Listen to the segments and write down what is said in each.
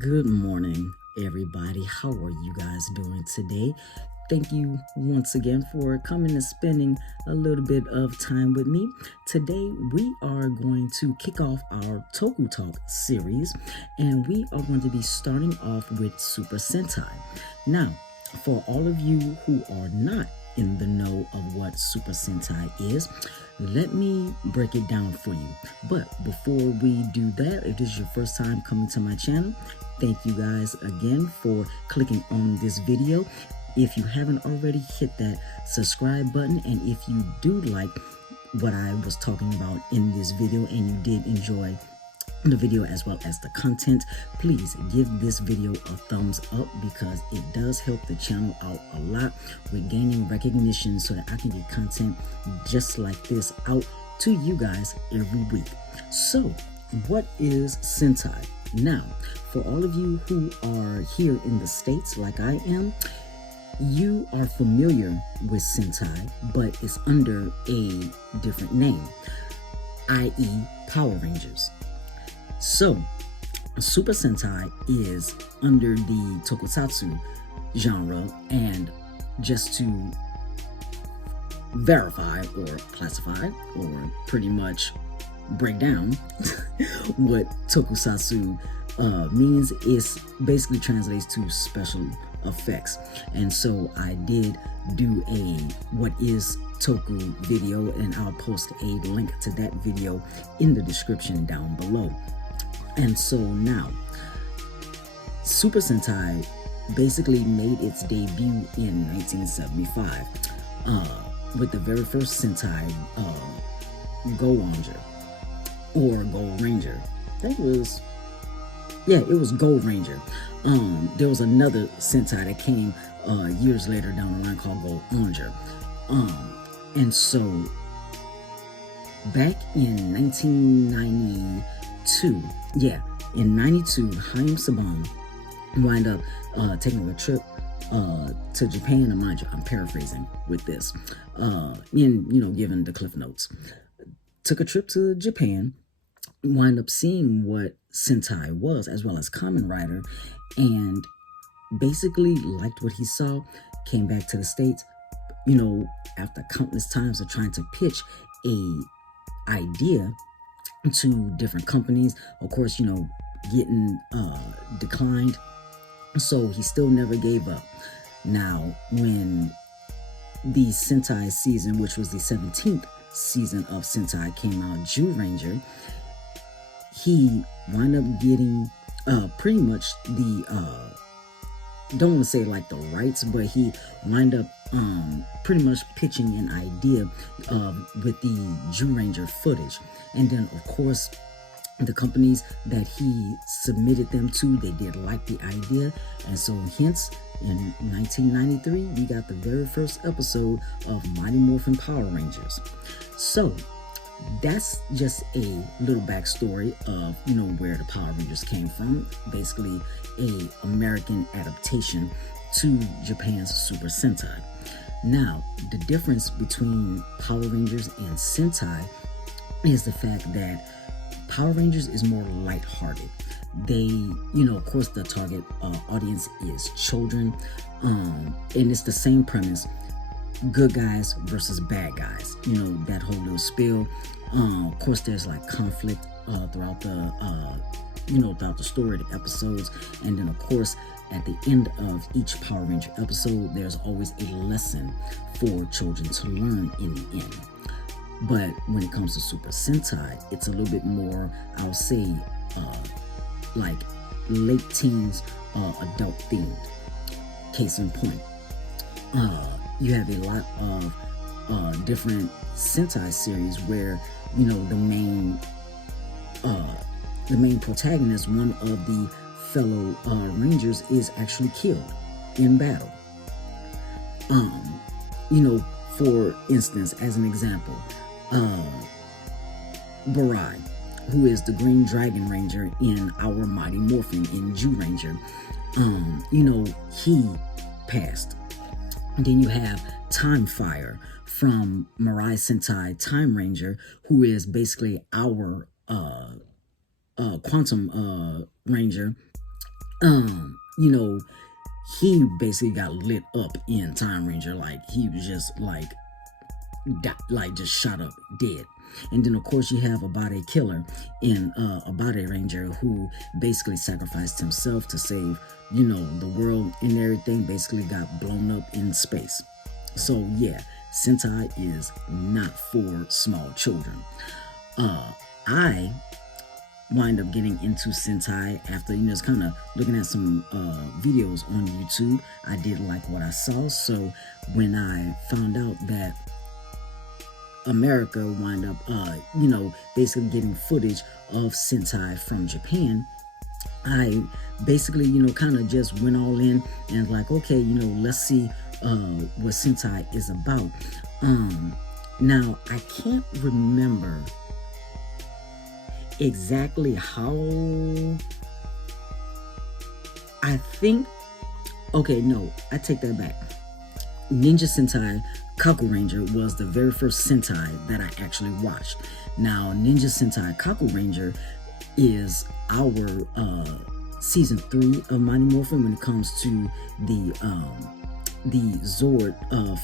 Good morning, everybody. How are you guys doing today? Thank you once again for coming and spending a little bit of time with me. Today, we are going to kick off our TokuTalk series, and we are going to be starting off with Super Sentai. Now, for all of you who are not in the know of what Super Sentai is, let me break it down for you. But before we do that, if this is your first time coming to my channel, thank you guys again for clicking on this video. If you haven't already, hit that subscribe button, and if you do like what I was talking about in this video and you did enjoy the video as well as the content, please give this video a thumbs up because it does help the channel out a lot with gaining recognition so that I can get content just like this out to you guys every week. So what is Sentai? Now, for all of you who are here in the States like I am, you are familiar with Sentai, but it's under a different name, i.e. Power Rangers. So, Super Sentai is under the tokusatsu genre, and just to verify or classify or pretty much break down what tokusatsu means, is basically translates to special effects. And so I did do a what is Toku video, and I'll post a link to that video in the description down below. And so now, Super Sentai basically made its debut in 1975 with the very first Sentai, Go Ranger, or Gold Ranger. That was, yeah, it was Gold Ranger. There was another Sentai that came years later down the line called Gold Ranger. And so back in 1992, in 92, Haim Saban wind up taking a trip to Japan, and mind you, I'm paraphrasing with this, given the cliff notes. Took a trip to Japan, wind up seeing what Sentai was, as well as Kamen Rider, and basically liked what he saw, came back to the States, after countless times of trying to pitch a idea to different companies, of course, getting declined. So he still never gave up. Now, when the Sentai season, which was the 17th season of Sentai, came out, Jew Ranger, he wound up getting pretty much the don't want to say like the rights, but he wind up pretty much pitching an idea with the Jew Ranger footage. And then of course the companies that he submitted them to, they did like the idea, and so hence in 1993 we got the very first episode of Mighty Morphin Power Rangers. So that's just a little backstory of where the Power Rangers came from. Basically a American adaptation to Japan's Super Sentai. Now, the difference between Power Rangers and Sentai is the fact that Power Rangers is more lighthearted. They, of course, the target audience is children, and it's the same premise: good guys versus bad guys. That whole little spiel. Of course, there's like conflict throughout the throughout the story, the episodes, and then of course at the end of each Power Ranger episode, there's always a lesson for children to learn in the end. But when it comes to Super Sentai, it's a little bit more, I'll say, like late teens, adult themed. Case in point, you have a lot of different Sentai series where the main protagonist, one of the fellow Rangers, is actually killed in battle. For instance, as an example, Barai, who is the Green Dragon Ranger in our Mighty Morphin in Jew Ranger, he passed. And then you have Time Fire from Mirai Sentai Time Ranger, who is basically our Quantum Ranger you know, he basically got lit up in Time Ranger. Like he was just like just shot up dead. And then of course you have Abade Killer in Abade Ranger, who basically sacrificed himself to save, the world, and everything basically got blown up in space. So yeah, Sentai is not for small children. I wind up getting into Sentai after, just kind of looking at some videos on YouTube. I did like what I saw. So when I found out that America wind up, basically getting footage of Sentai from Japan, I basically, kind of just went all in and like, okay, let's see what Sentai is about. Now, I can't remember exactly how. I think, okay, no, I take that back. Ninja Sentai Kaku Ranger was the very first Sentai that I actually watched. Now, Ninja Sentai Kaku Ranger is our season 3 of Mighty Morphin when it comes to the Zord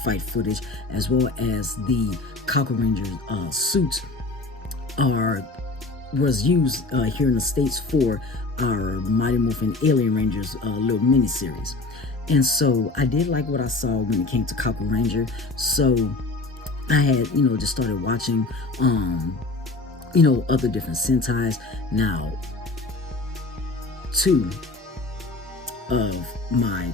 fight footage, as well as the Kaku Ranger suits was used here in the States for our Mighty Morphin Alien Rangers little mini series. And so I did like what I saw when it came to Kaku Ranger. So I had, just started watching, other different Sentais. Now, 2 of my,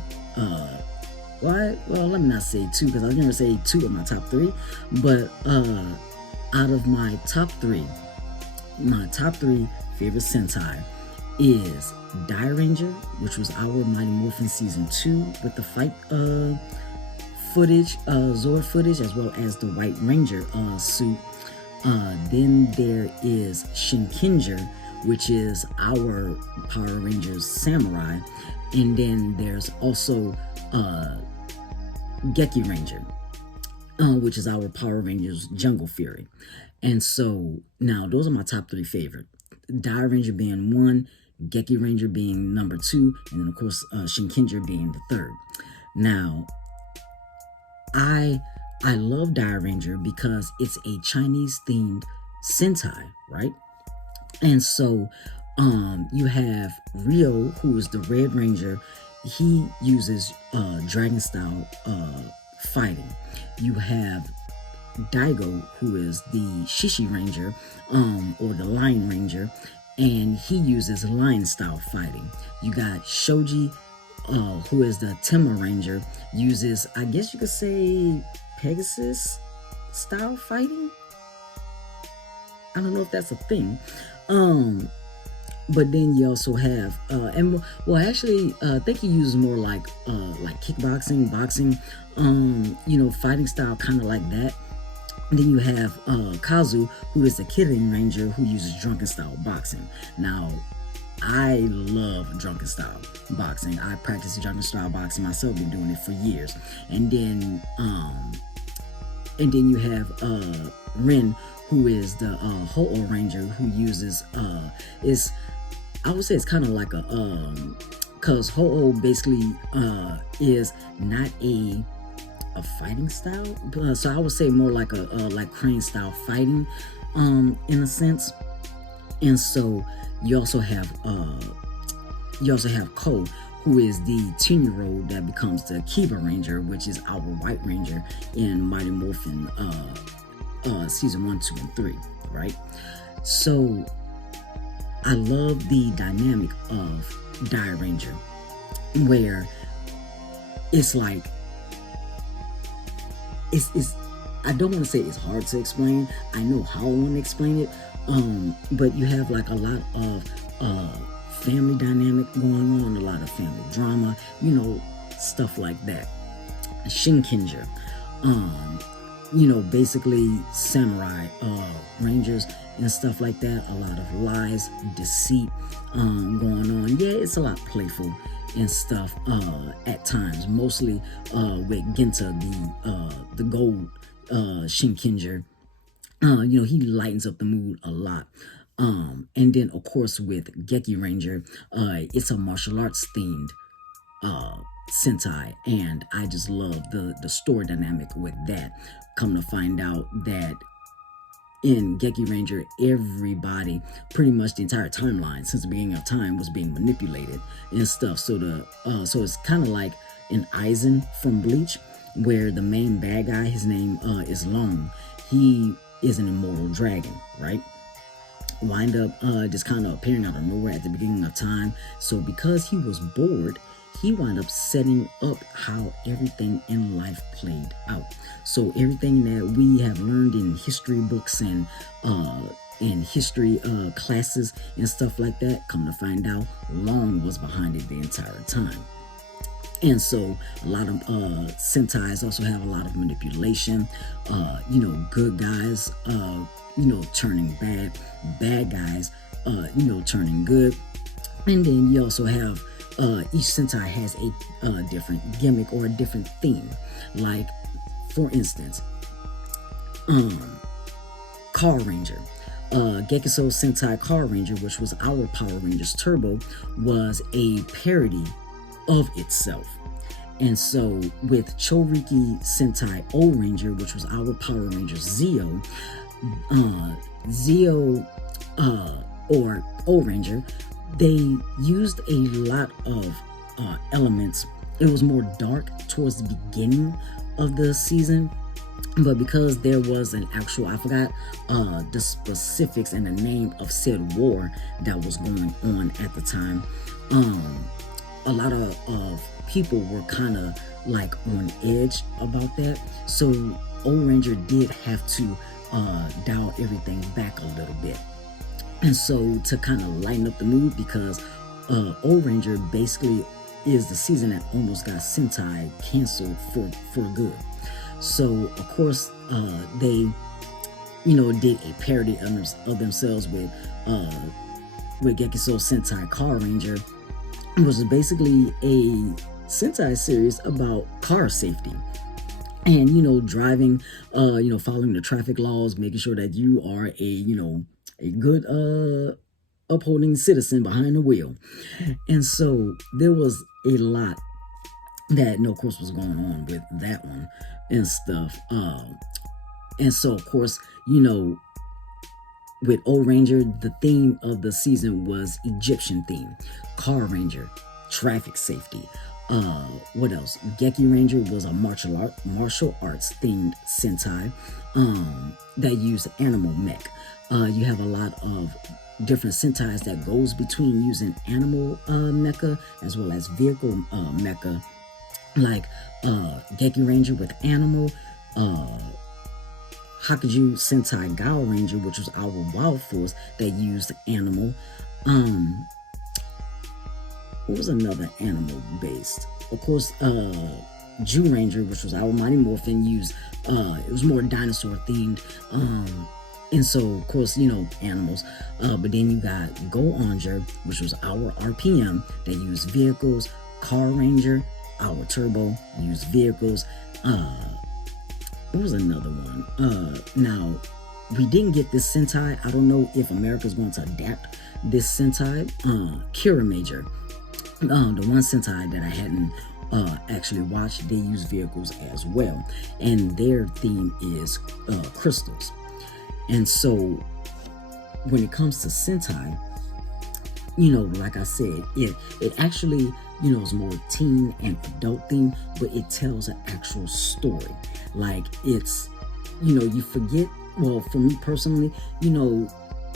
well, let me not say 2, because I was going to say 2 of my top 3. But out of my top 3 favorite Sentai is Die Ranger, which was our Mighty Morphin Season 2 with the fight footage, Zord footage, as well as the White Ranger suit. Then there is Shinkenger, which is our Power Rangers Samurai. And then there's also Geki Ranger, which is our Power Rangers Jungle Fury. And so now those are my top 3 favorite. Die Ranger being 1, Geki Ranger being number 2, and then of course Shinkenger being the 3rd. Now, I love Die Ranger because it's a Chinese themed Sentai, right? And so you have Ryo, who is the Red Ranger. He uses dragon style fighting. You have Daigo, who is the Shishi Ranger, or the Lion Ranger, and he uses lion style fighting. You got Shoji, who is the Tenma Ranger, uses, I guess you could say, Pegasus style fighting. I don't know if that's a thing. But then you also have, actually, I think he uses more like kickboxing, boxing, fighting style, kind of like that. And then you have Kazu, who is the Kirin Ranger, who uses drunken style boxing. Now, I love drunken style boxing. I practice drunken style boxing myself. Been doing it for years. And then you have Rin, who is the Ho-Oh Ranger, who uses I would say it's kind of like a because Ho-Oh basically is not a fighting style, so I would say more like a like crane style fighting in a sense. And so you also have Ko, who is the 10-year-old that becomes the Kiba Ranger, which is our White Ranger in Mighty Morphin season 1, 2, and 3, right? So I love the dynamic of Die Ranger, where it's like it's I don't want to say it's hard to explain. I know how I want to explain it, but you have like a lot of family dynamic going on, a lot of family drama, stuff like that. Shinkenger, basically samurai rangers and stuff like that. A lot of lies, deceit going on. Yeah, it's a lot playful and stuff at times, mostly with Genta, the gold Shinkenger. He lightens up the mood a lot. And then of course with Geki Ranger, it's a martial arts themed Sentai, and I just love the story dynamic with that. Come to find out that in Geki Ranger, everybody, pretty much the entire timeline since the beginning of time, was being manipulated and stuff. So it's kind of like an Aizen from Bleach, where the main bad guy, his name is Long. He is an immortal dragon, right? Wind up just kind of appearing out of nowhere at the beginning of time. So because he was bored, he wound up setting up how everything in life played out. So everything that we have learned in history books and history classes and stuff like that, come to find out, Long was behind it the entire time. And so a lot of Sentais also have a lot of manipulation, good guys, turning bad guys, turning good. And then you also have each Sentai has a different gimmick or a different theme. Like, for instance, Car Ranger. Gekiso Sentai Car Ranger, which was our Power Rangers Turbo, was a parody of itself. And so with Choriki Sentai O Ranger, which was our Power Rangers Zeo, or O Ranger, they used a lot of elements. It was more dark towards the beginning of the season, but because there was an actual, I forgot the specifics and the name of said war that was going on at the time, a lot of people were kind of like on edge about that. So O Ranger did have to dial everything back a little bit. And so to kind of lighten up the mood, because O Ranger basically is the season that almost got Sentai canceled for good. So of course they did a parody of themselves with Gekiso Sentai Car Ranger, which was basically a Sentai series about car safety. And driving, following the traffic laws, making sure that you are a good upholding citizen behind the wheel. And so there was a lot that, of course, was going on with that one and stuff. And so, of course, with O Ranger, the theme of the season was Egyptian theme. Car Ranger, traffic safety. What else? Geki Ranger was a martial arts themed Sentai that used animal mech. You have a lot of different Sentais that goes between using animal mecha as well as vehicle mecha, like Geki Ranger with animal, Hakuju Sentai Gao Ranger, which was our Wild Force that used animal. What was another animal based? Of course, Jew Ranger, which was our Mighty Morphin, used it was more dinosaur themed. And so, of course, animals. But then you got Go Onger, which was our RPM that used vehicles. Car Ranger, our Turbo, used vehicles. What was another one? Now, we didn't get this Sentai. I don't know if America's going to adapt this Sentai. Kira Major. The one Sentai that I hadn't actually watched, they use vehicles as well. And their theme is crystals. And so when it comes to Sentai, like I said, it actually, is more teen and adult theme, but it tells an actual story. Like, it's, you forget, well, for me personally,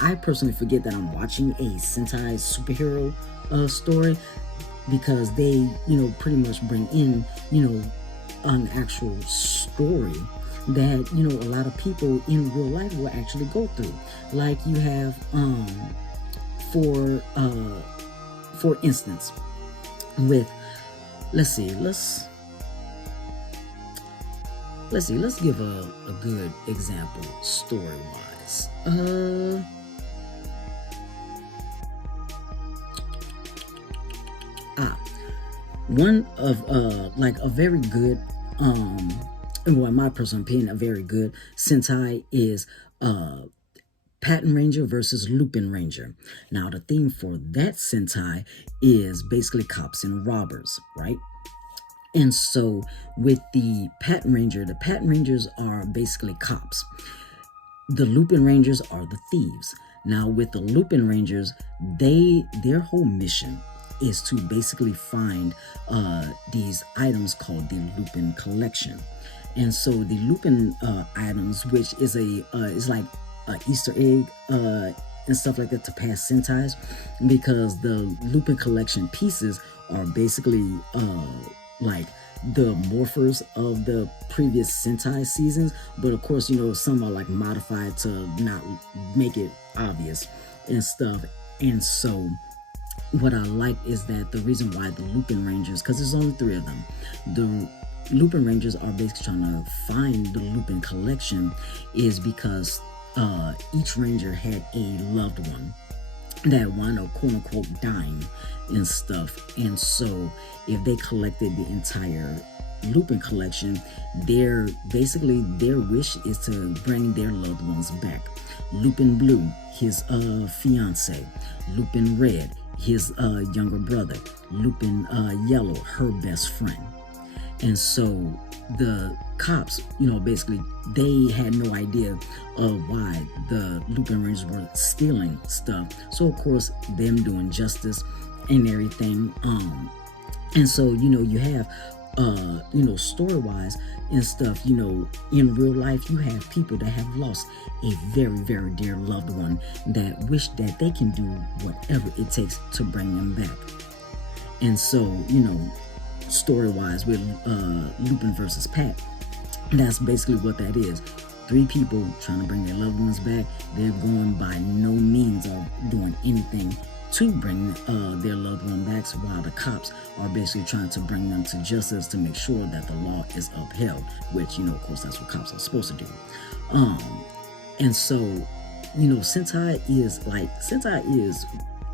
I personally forget that I'm watching a Sentai superhero story, because they, pretty much bring in, an actual story that, a lot of people in real life will actually go through. Like, you have, for instance, with, let's give a good example story-wise. One of like a very good well, in my personal opinion, a very good Sentai is Patent Ranger versus Lupin Ranger. Now, the theme for that Sentai is basically cops and robbers, right? And so with the Patent Rangers are basically cops. The Lupin Rangers are the thieves. Now, with the Lupin Rangers, their whole mission is to basically find these items called the Lupin Collection. And so the Lupin items, which is is like an Easter egg and stuff like that to past Sentais, because the Lupin Collection pieces are basically like the morphers of the previous Sentai seasons, but of course, some are like modified to not make it obvious and stuff. And so what I like is that the reason why the Lupin Rangers, because there's only 3 of them, the Lupin Rangers are basically trying to find the Lupin Collection is because each ranger had a loved one that wound up quote unquote dying and stuff. And so if they collected the entire Lupin Collection, their wish is to bring their loved ones back. Lupin Blue, his fiance, Lupin Red, his younger brother, Lupin Yellow, her best friend. And so the cops, basically they had no idea of why the Lupin Rangers were stealing stuff. So of course, them doing justice and everything. And so, you have, story-wise and stuff, in real life, you have people that have lost a very, very dear loved one that wish that they can do whatever it takes to bring them back. And so, story-wise with Lupin versus Pat, that's basically what that is. 3 people trying to bring their loved ones back. They're going by no means of doing anything to bring their loved one back, while the cops are basically trying to bring them to justice to make sure that the law is upheld, which, of course, that's what cops are supposed to do. And so, Sentai is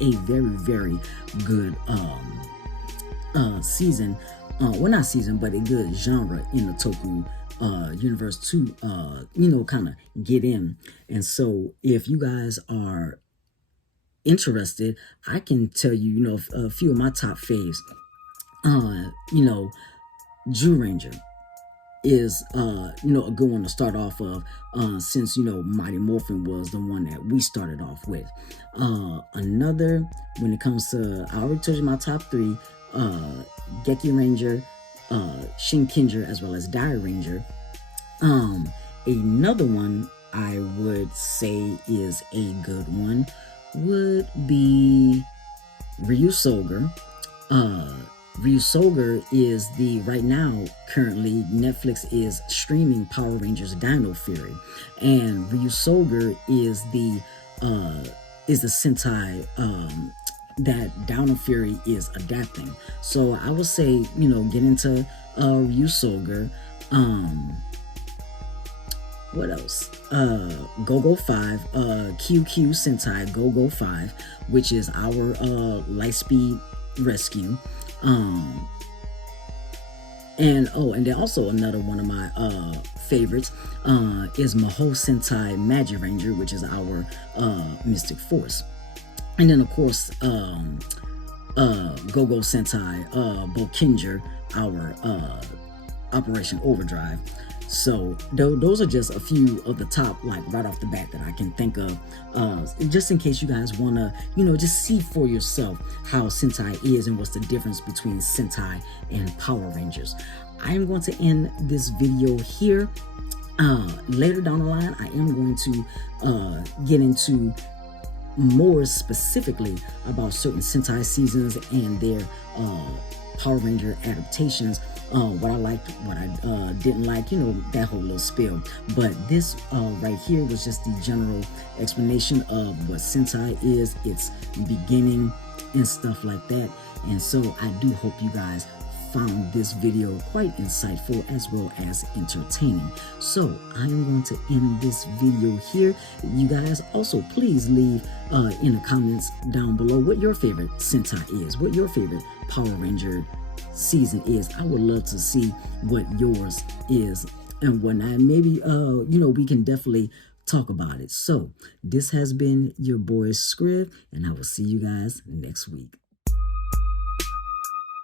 a very, very good season, well, not season, but a good genre in the Toku universe to, kind of get in. And so if you guys are interested, I can tell you, a few of my top faves. Jew Ranger is, a good one to start off of, since, Mighty Morphin was the one that we started off with. Another, when it comes to, I already told you my top 3, Geki Ranger, Shinkenger, as well as Dai Ranger. Another one I would say is a good one would be Ryu Soger. Ryu Soger is right now, currently, Netflix is streaming Power Rangers Dino Fury. And Ryu Soger is the Sentai that Dino Fury is adapting. So I would say, get into Ryu Soger. What else? Go-Go 5, QQ Sentai Go-Go 5, which is our Lightspeed Rescue. And then also another one of my favorites is Maho Sentai Magi Ranger, which is our Mystic Force. And then of course Go-Go Sentai Bokinger, our Operation Overdrive. So those are just a few of the top, like right off the bat, that I can think of, just in case you guys want to, just see for yourself how Sentai is and what's the difference between Sentai and Power Rangers. I'm going to end this video here. Later down the line, I am going to get into more specifically about certain Sentai seasons and their Power Ranger adaptations, what I liked, what I didn't like, that whole little spiel. But this right here was just the general explanation of what Sentai is, its beginning and stuff like that. And so I do hope you guys found this video quite insightful as well as entertaining. So I am going to end this video here. You guys also please leave in the comments down below what your favorite Sentai is, what your favorite Power Ranger season is. I would love to see what yours is and whatnot. Maybe we can definitely talk about it. So this has been your boy Scriv, and I will see you guys next week.